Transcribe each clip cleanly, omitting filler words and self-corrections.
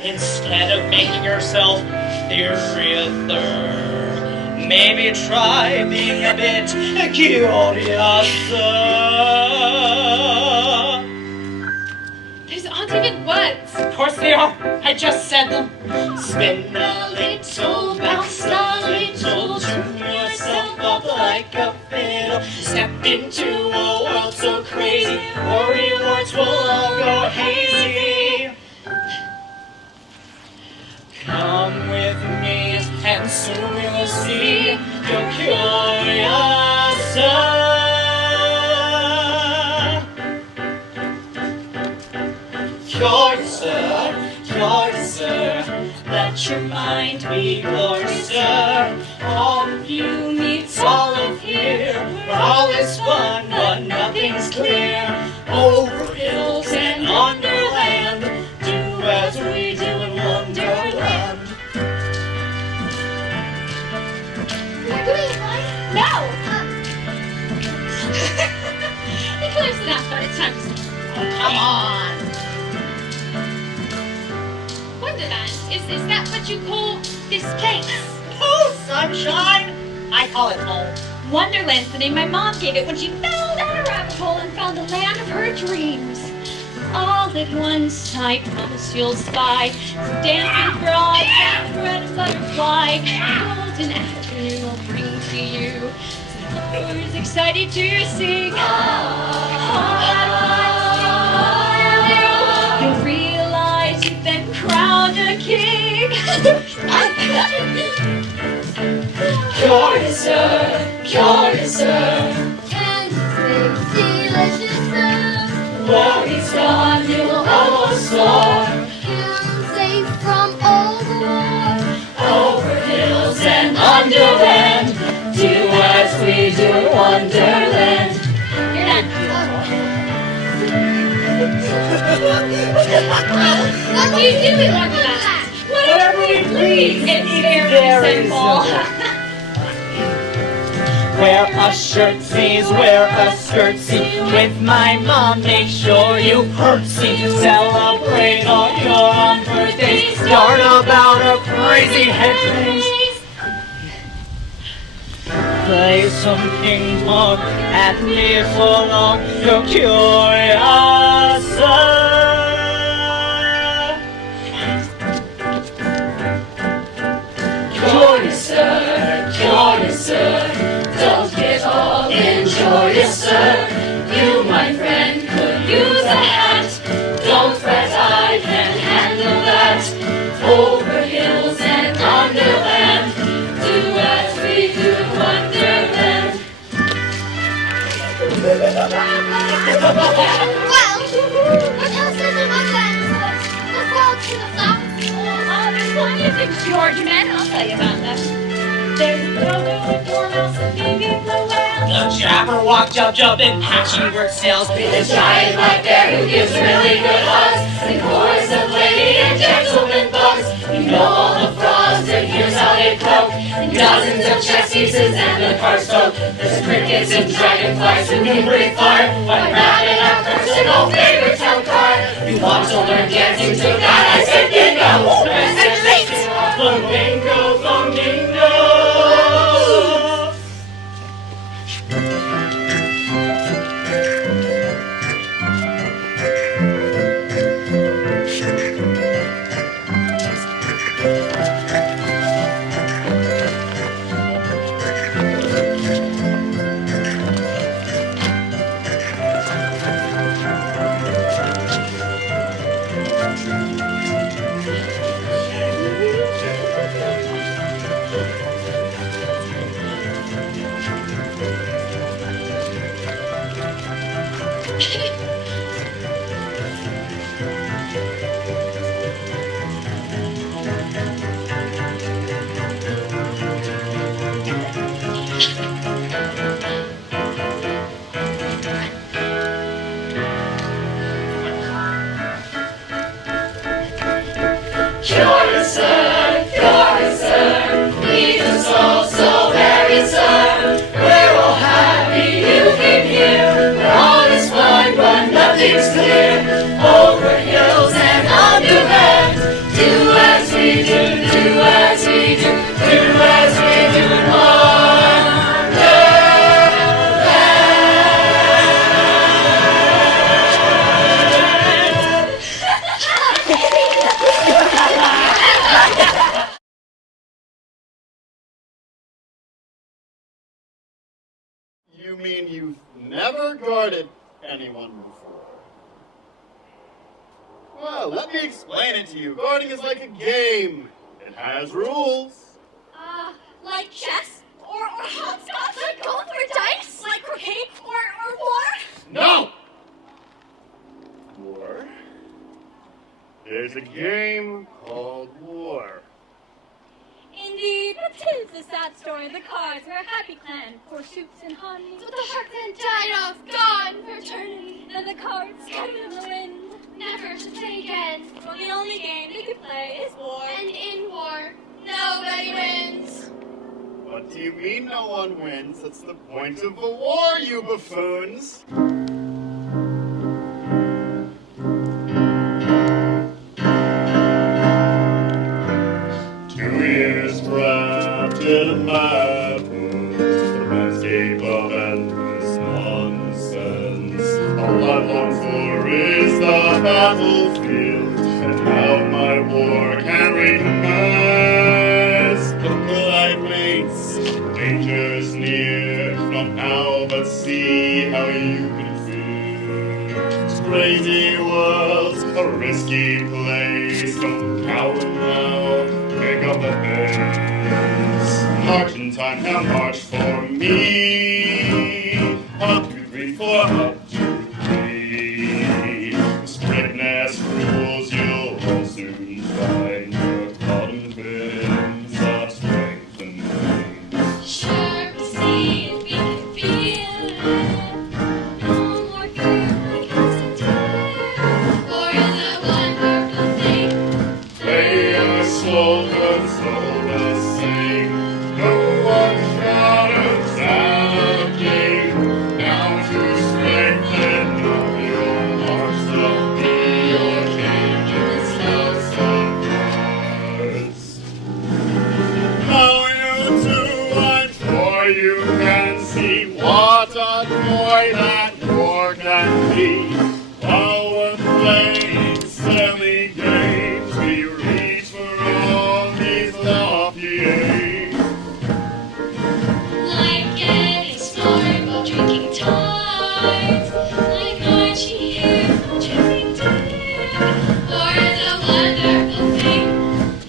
Instead of making yourself inferior, maybe try being a bit curious. These aren't even words. Of course they are. I just said them. Spin a little, bounce a little, tune yourself up like a fiddle. Step into a world so crazy, or rewards will all go hazy. Come with me, and soon you'll see you're curious. Curiouser, let your mind be closer. All you need's all of here, where all is fun, but nothing's clear. Over hills and underland, do as we do in Wonderland. No! Be close enough, but it's time to start. Oh, come on! Wonderland, is that what you call this place? Oh, sunshine! I call it home. Wonderland's the name my mom gave it when she fell down a rabbit hole and found the land of her dreams. All at one sight, promise you'll spy dancing frogs and red butterfly. Golden afternoon will bring to you some birds excited to sing. Choreographer. And delicious food. Where he's gone, you'll almost soar. You're safe from all the war. Over hills and underland. Do as we do, Wonderland. You're done. What do you do with Wonderland? Whatever we please. It's very simple. Wear a shirtsy, wear a skirtsy. With my mom, make sure you hurtsy. Celebrate all your own birthdays. Start about a crazy headpiece. Play some ping pong at me for long. You're curious. Choreographer, don't get all injurious, sir. You, my friend, could use a hat. Don't fret, I can handle that. Over hills and underland, do as we do, Wonderland. Well, what else is in Wonderland? The fall to the flowers. Oh, there's plenty of things, George, man. I'll tell you about that. There's a dodo, a dormouse, a baby blue whale. The trapper walked jump, and hatching bird sails. There's giant black bear who gives really good hugs. The chorus of lady and gentleman bugs. You know all the frogs, and here's how they croak. Dozens of chess pieces and the card stroke. There's crickets and dragonflies who can breathe fire. White rabbit, our personal favorite town card. You want to learn dancing to that? I said bingo. Flamingo, flamingo. You mean you've never guarded anyone before? Well, let me explain it to you. Guarding is like a game. It has rules. Like chess? Or hopscotch? Like golf or dice? Like croquet? Or war? No! War? There's a game called War. Indeed, but 'tis a sad story of the cards where a happy clan pour soups and honey. But the heart then died off, gone for eternity. Then the cards scattered in the wind. Never to play again. Well, the only game they could play is war. And in war, nobody wins. What do you mean no one wins? That's the point of the war, you buffoons! 2 years trapped in a mad mood, the landscape of endless nonsense. All I've longed for is the battlefield, and how my war can recommence. Look alive, mates, danger's near, not now but see how you can feel. This crazy world's a risky place, don't cower now. Pick up the pace. marching time, now march for me. 1, 2, 3, 4, up, 2, 3. The strictness rules, you'll soon find your confidence of strength and mind. Sure, we see it, we can feel it. No more fear, like casting time. For it's a wonderful thing. Play a soul, good soul, the same. No one shadows allocate. Now to strengthen up your hearts, so be your king in this house of cards. Now you two, I'm sure you can see what a joy that war can be. While we're playing silly games, we reach for all these lofty aims. Like getting smart while drinking tarts. Like Archie here while drinking dear. For it's a wonderful thing.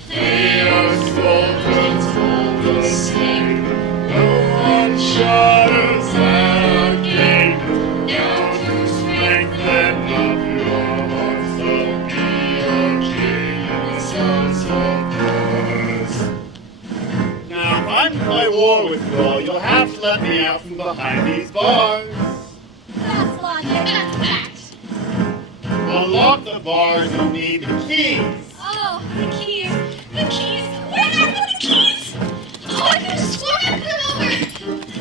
Play our soldiers all the same. No one shudders at a gate. Now to strengthen up your hearts, so be your king in the sons of yours. Now, if I'm to play war with you all, you'll have to let me out from behind these bars. That's logic. That's that. We'll lock the bars and need the keys. Oh, the keys. The keys. Where are the keys? Oh, I could have sworn I put them over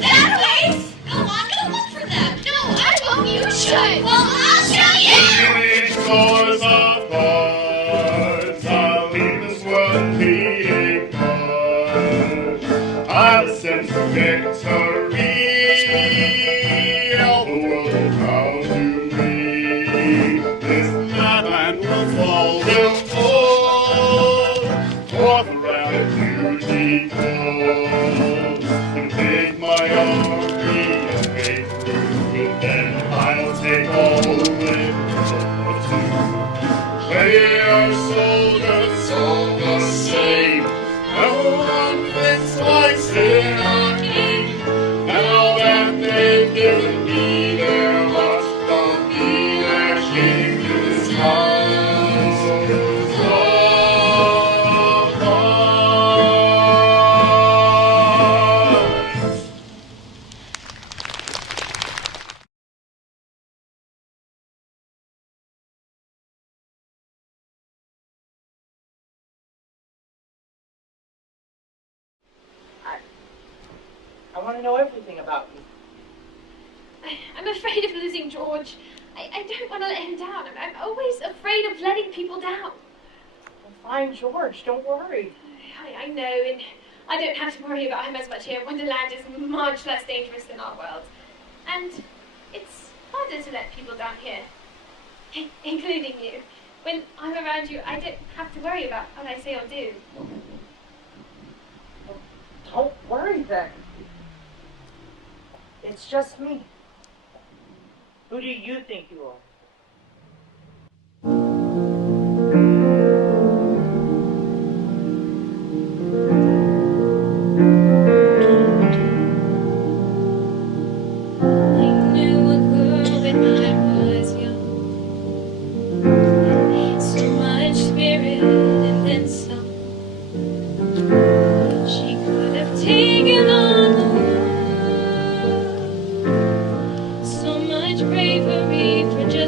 that way. Go on, go look for them. No, I won't. You should. Well, I'll show you. Scores of cards, I'll leave this world being gone. I'll sense of victory, all the world will bow to me. This madman will fall, forth around duty calls. And take my army and make through, and then I'll take all with play our soldiers all the same. No one thinks twice in our king. Now that they've given me their hearts, don't be their king. This house of cards. I want to know everything about you. I'm afraid of losing George. I don't want to let him down. I'm always afraid of letting people down. Well, fine, George. Don't worry. I know, and I don't have to worry about him as much here. Wonderland is much less dangerous than our world. And it's harder to let people down here, including you. When I'm around you, I don't have to worry about what I say or do. Well, don't worry then. It's just me. Who do you think you are? I knew a girl when I was young. So much spirit and then some. She could have taken on the world. So much bravery for just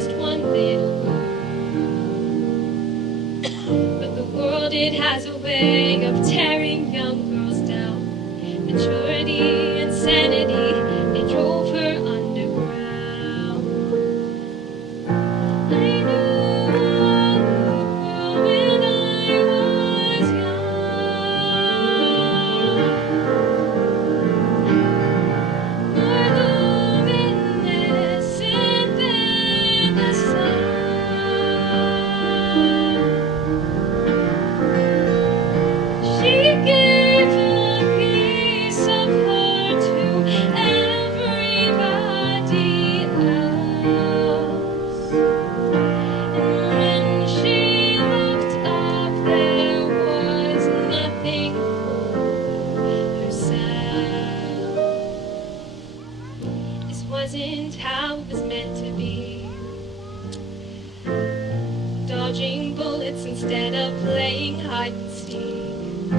instead of playing hide and seek.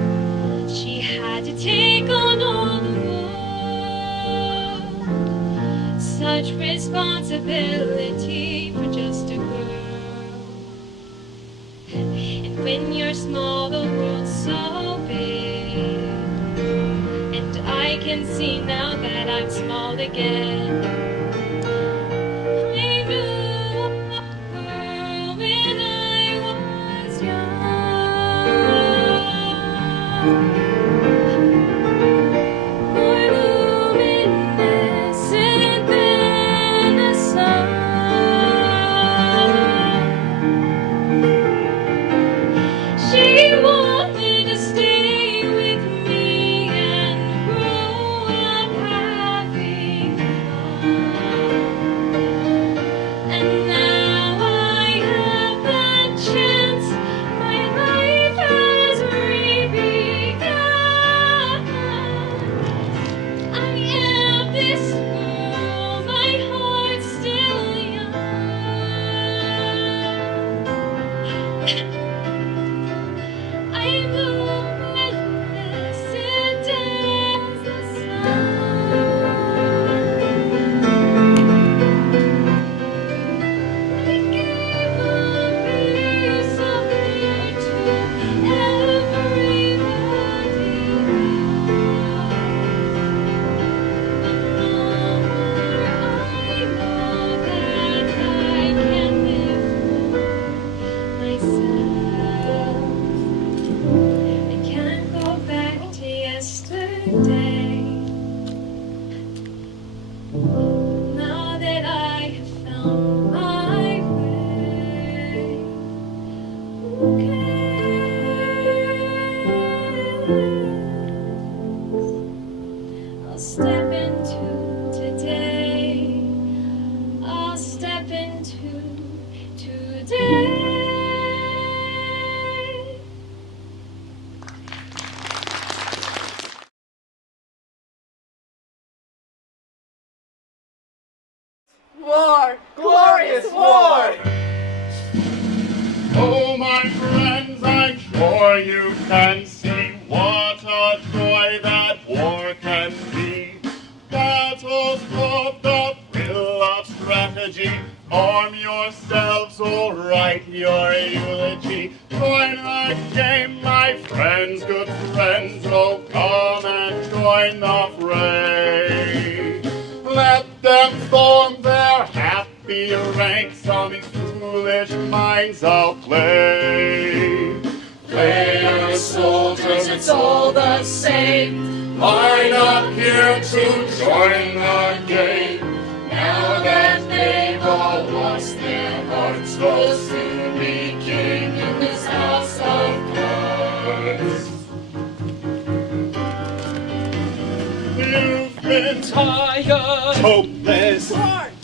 She had to take on all the world. Such responsibility for just a girl. And when you're small, the world's so big. And I can see now that I'm small again. I grew up when I was young. More luminescent than the sun. She wanted to stay with me and grow up having fun. And now I have that chance. My life has re-begun. I am this girl, my heart's still young. I'm luminescent as the sun. I gave a piece of me to everybody. I know that I can live for myself. I can't go back to yesterday. Now that I have found my way, who cares? I'll step into today. I'll step into today. War! Glorious war! Oh, my friends, I'm sure you can see what a joy that war can be. Battles of the thrill of strategy. Arm yourselves, or write your eulogy. Join the game, my friends, good friends. Oh, come and join the fray. Let them form their happy ranks on these foolish minds I'll play. Players, soldiers, it's all the same. Line up here to join the game. Now that they've all lost their hearts, they'll soon be king in this house of cards. You've been tired, hopeless,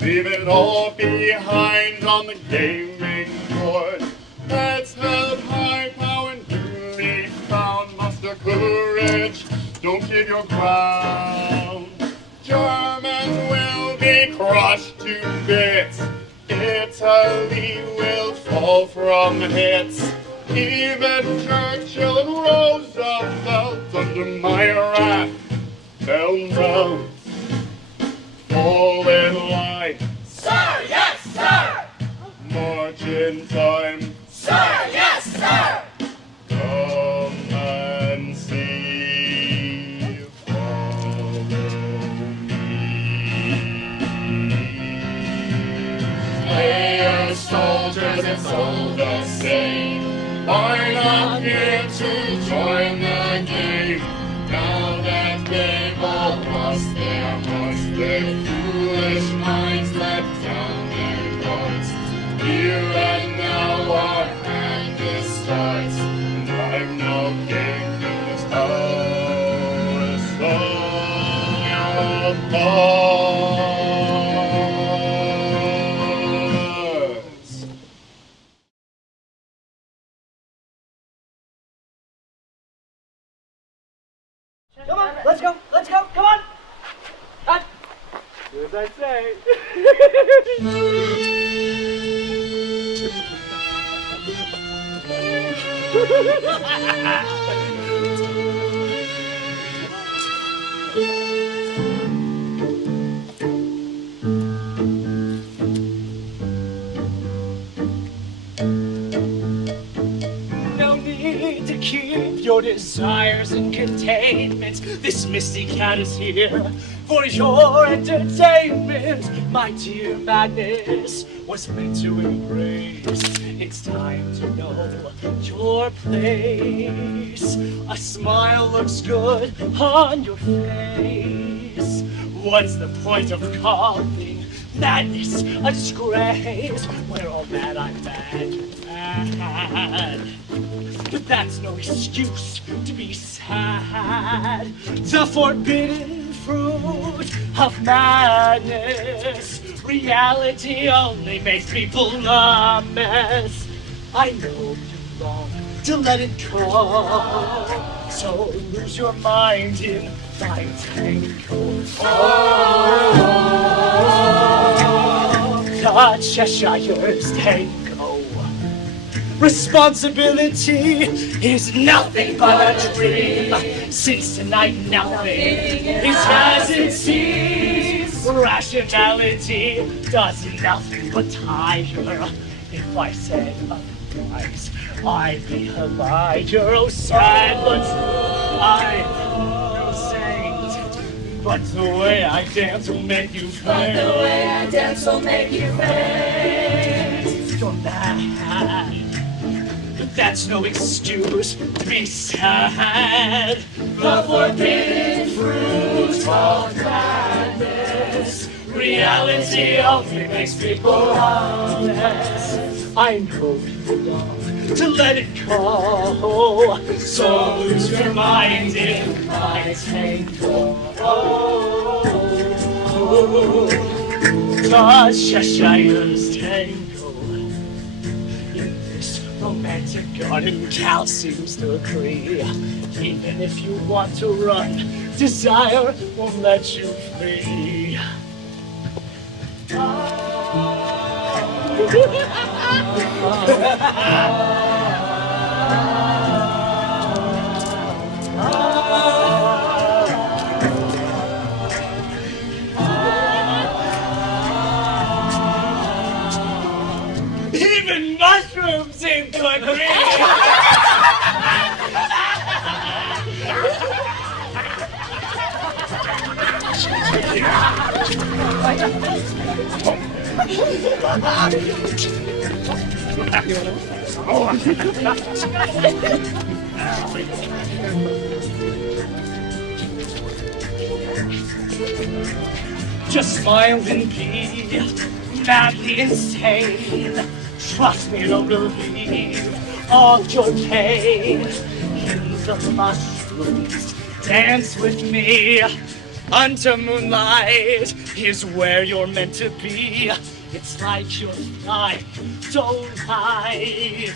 leave it all behind on the gaming board. Heads held high, power newly found, muster courage, don't give your ground. Germans will be crushed to bits, Italy will fall from hits. Even Churchill and Roosevelt under my wrath fell down. Fall in line. Sir, yes, sir! March in time. Sir, yes, sir! Come and see. Follow me. Players, soldiers, it's all the same. Line up here to join the game. Now that they've all lost their hearts, their foolish minds let down their guards. Here and now our madness starts, and I'm no king in this house of cards. Come on, let's go, come on! Cut! Do as I say. No need to keep your desires in containment. This misty cat is here for your entertainment. My dear madness was meant to embrace. It's time to know your place. A smile looks good on your face. What's the point of calling madness a disgrace? We're all mad, I'm mad. But that's no excuse to be sad. The forbidden fruit of madness. Reality only makes people a mess. I know you long to let it go, so lose your mind in my tangle. Oh, the Cheshire's tango. Responsibility is nothing but a dream. Since tonight nothing is as it seems. Rationality does nothing but tire. If I said otherwise, I'd be a liar. Oh, sad, but I'm no saint. But the way I dance will make you faint. But the way I dance will make you faint. You're mad. But that's no excuse to be sad. The forbidden fruit of madness. Reality only makes people honest. I know you long to let it go, so lose your mind in my tango. Oh, the Cheshire's tango. In this romantic garden, Cal seems to agree. Even if you want to run, desire won't let you free. Even mushrooms seem to agree. Just smile and be madly insane. Trust me, it'll relieve all your pain. In the mushrooms, dance with me. Under moonlight is where you're meant to be. It's like you're flying, don't hide.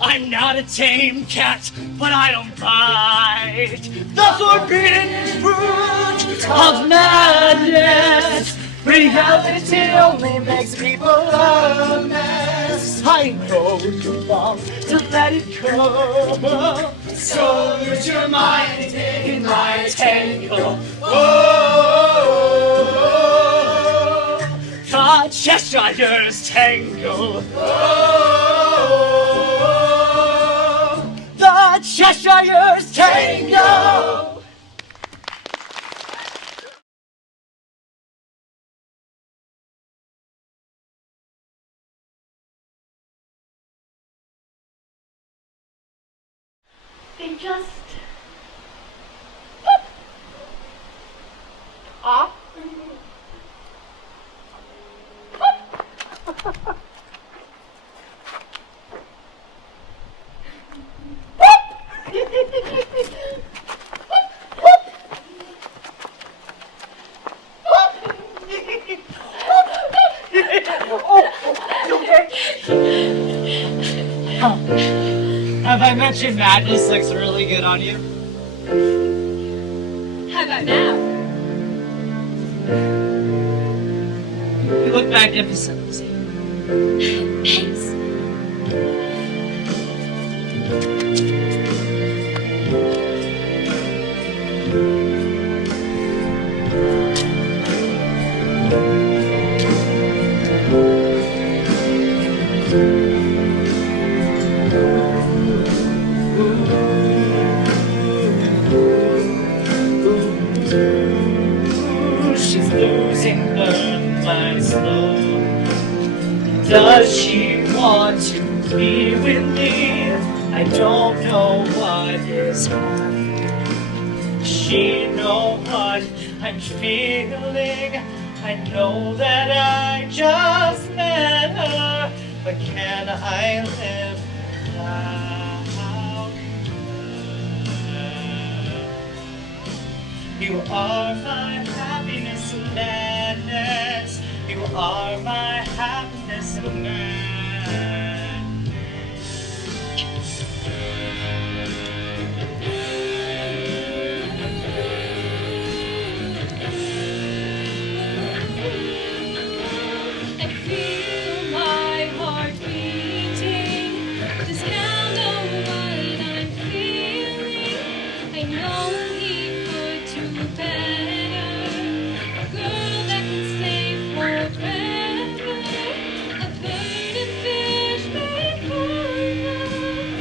I'm not a tame cat, but I don't bite. The forbidden fruit of madness. Reality only makes people a mess. I know you long to let it go, so lose your mind in my tango. Oh, the Cheshire's tango. Oh, the Cheshire's tango. They just... Off. Have I mentioned madness looks really good on you? How about now? You look magnificent. Thanks. She's losing her mind slow. Does she want to be with me? I don't know what is happening. She know what I'm feeling. I know that I just met her, but can I live without her? You are my happiness and madness. You are my happiness and madness. I feel my heart beating. Just count on what I'm feeling. I know he could do better. A girl that can stay forever. A bird and fish made for love.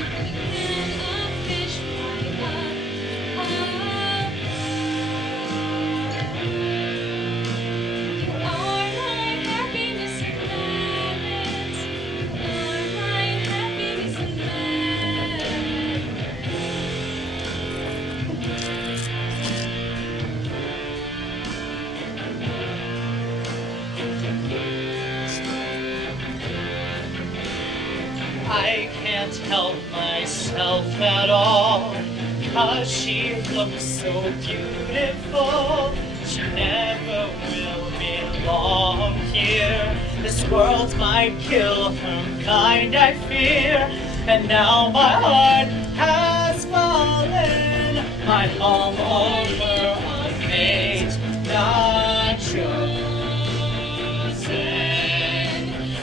Can a fish fly up? You are my happiness and madness. You are my happiness and madness. I can't help myself at all, 'cause she looks so beautiful. She never will belong here. This world might kill her kind, I fear. And now my heart has fallen. My home over a fate not chosen.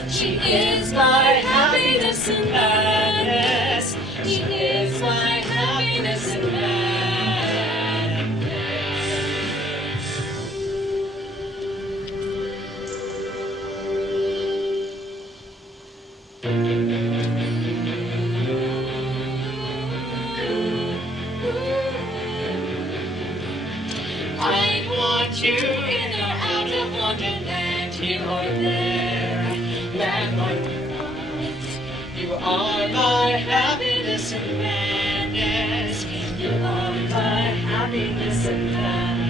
She is my happiness and madness. She is my happiness and madness. I want you in or out of Wonderland, here or there, land or not. You are my happiness and madness. You are my happiness and madness.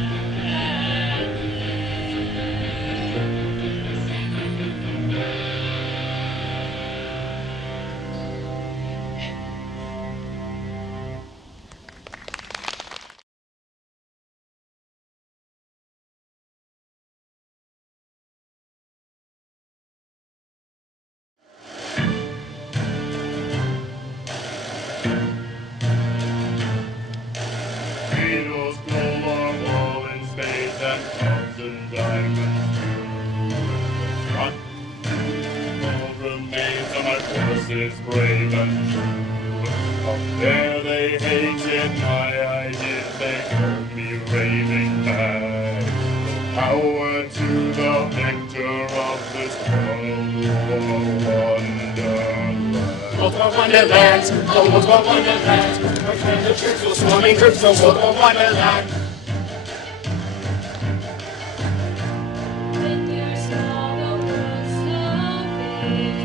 Beetles grow on wall in spades and clubs and diamonds too. What all remains of my forces brave and true. Up there they hated my ideas, they called me raving mad. Power to the victor of this world war Wonderland. World of Wonderland, oh World of Wonderland, where the troops will swarming troops, oh World of Wonderland. When you're small, the world's so big.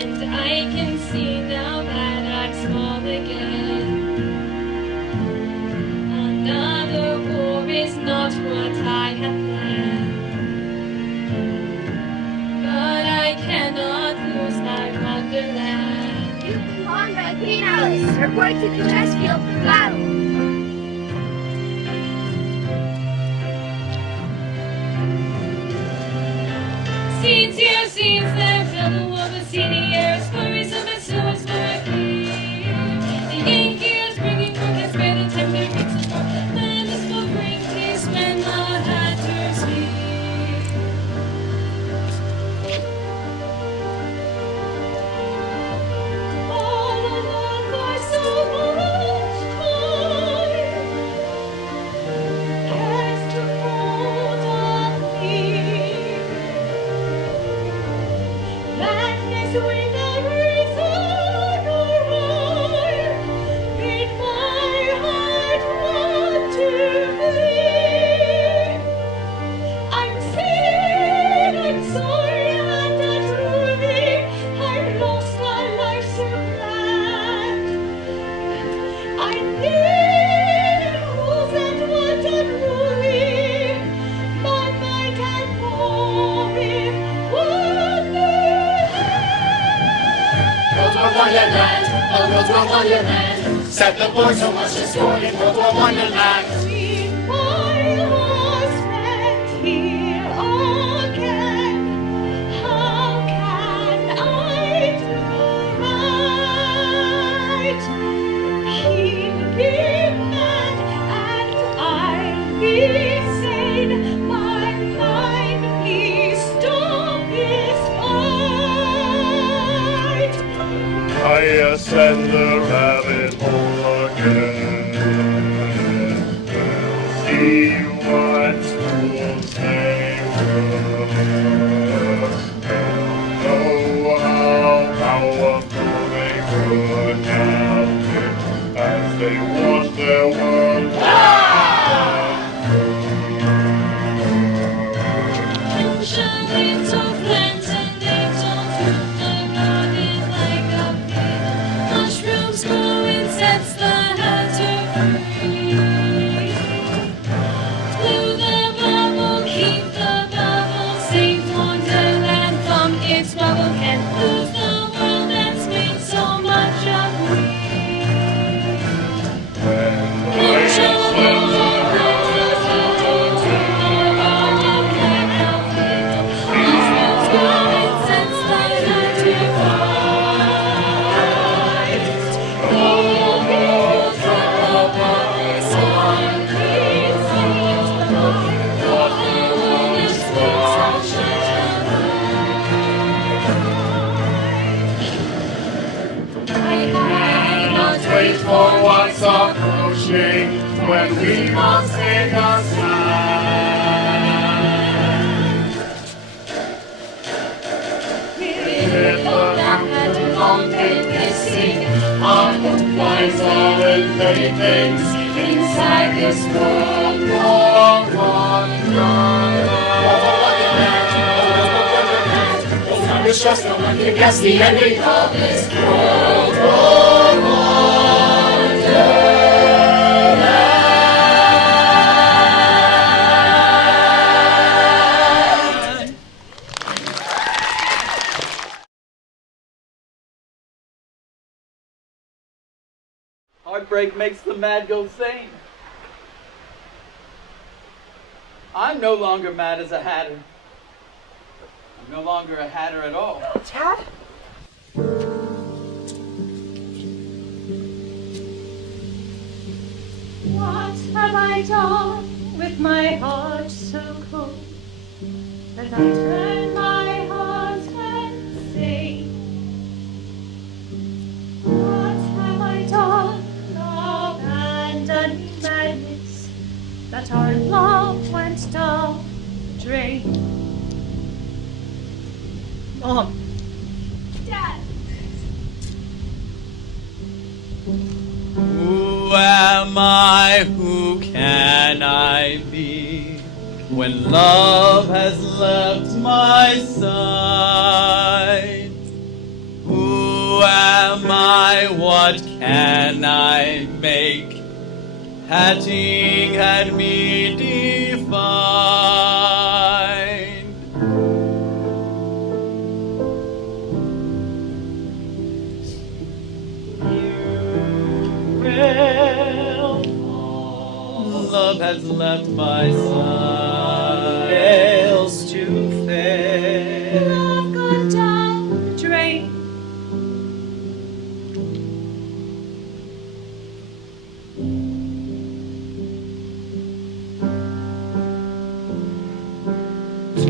And I can see now that I'm small again. Another war is not what I have planned. But I cannot lose my Wonderland. On Red Green Alice, report to the chess field for battle. Scenes here, scenes there, fill the world with seedy airs, worrisome and so it's more clear. The Yankees bringing work and spare the time to reach the shore. Land is will bring peace when the hatters meet. All along for so much time has to hold on me. without reason or rhyme, made my heart want to flee. I'm sad, I'm sorry, and unruly, I've lost a life so glad. I need rules and what unruly, my mind and body, Wonderland. World War Wonderland, oh World War Wonderland, set the boy so much to score in World War Wonderland. My husband here again, how can I do right? He'll be mad and I'll be sane. My mind, please stop his fight. I ascend the rabbit hole again. We'll see what schools they were. We'll know how powerful they could have been as they watched their world. Mushrooms growing sets the hunter free. Blew the bubble, keep the bubble safe. Wonderland from its bubble can lose the world that's made so much of me. Mushrooms growing sets the hunter Wait for what's approaching when we must take a stand. If the map had long been missing, our hook lines are in playthings inside this world war Wonderland. We'll not distrust no one to guess the ending of this world war Wonderland. Heartbreak makes the mad go sane. I'm no longer mad as a hatter. I'm no longer a hatter at all. Tad? What have I done with my heart so cold that I turn my heart and say, what have I done, abandoning madness, that our love went down the drain? Mom. Dad! Who am I? Who can I be when love has left my side? Who am I? What can I make? Hatting had me defined. Love has left my side. Fails to fail. Love gone down the drain.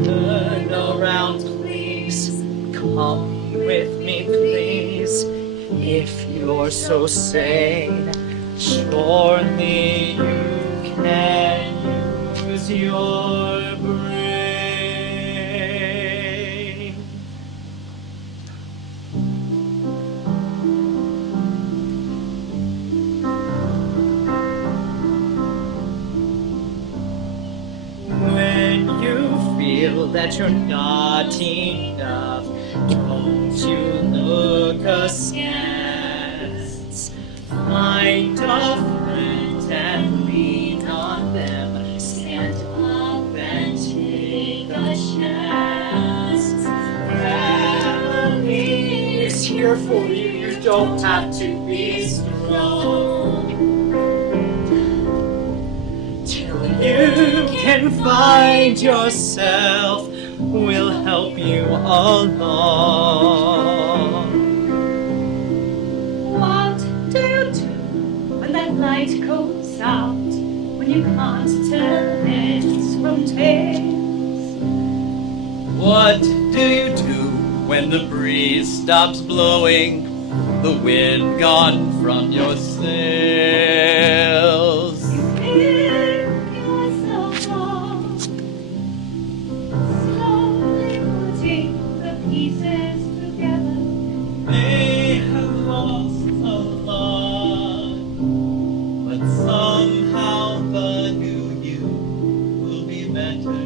Turn around, please. Come with me, please. If you're so sane, surely you can use your brain. that you're not enough. Don't you look askance. Find a friend and lean on them. Stand up and take a chance. Family is here for you. You don't have to be strong. Till you can find yourself, we'll help you along. What do you do when that light goes out? When you can't tell heads from tails? What do you do when the breeze stops blowing? The wind gone from your sails? Pick yourself up, slowly putting the pieces together. They have lost a lot, but somehow the new you will be better.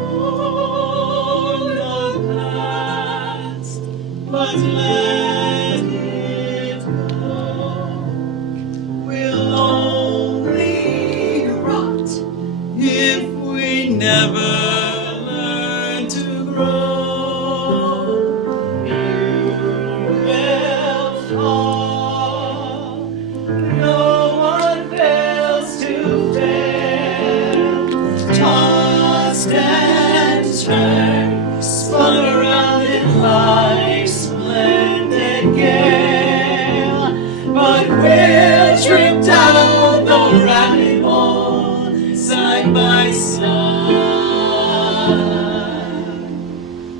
Oh, the past, but let it go. We'll only rot if we never learn to grow. You will fall. No one fails to fail. Tossed and turned, spun around in life's splendid gale. But we'll trip down the rabbit hole side by side.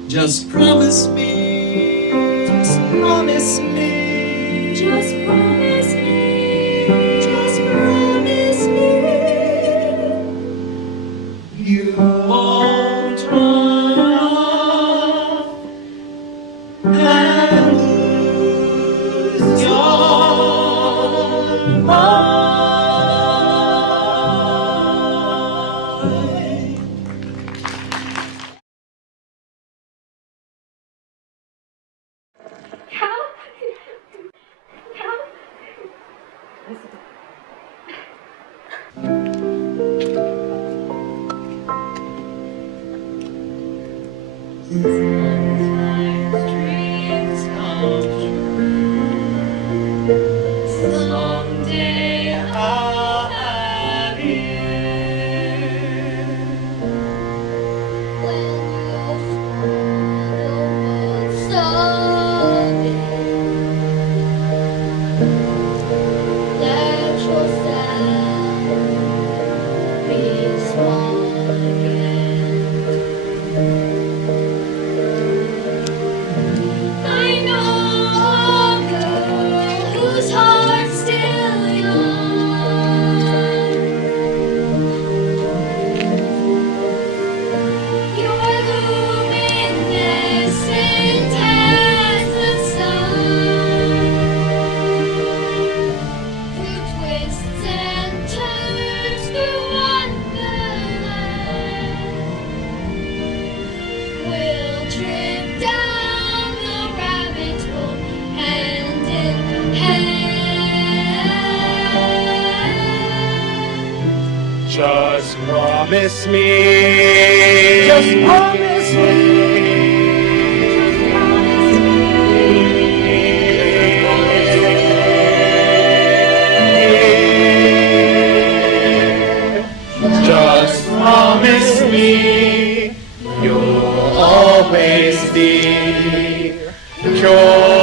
Just promise me. Just promise me. Just promise me. Just promise me. You won't run off and lose your mind. Sometimes dreams come true. Someday I'll have you. When you're sorry, let yourself be small again. I know a girl whose heart's still young. Your luminescent as the sun, who twists and turns through Wonderland, will trip down the rabbit hole hand in hand. Just promise me. Just promise me. Just promise me you'll always be pure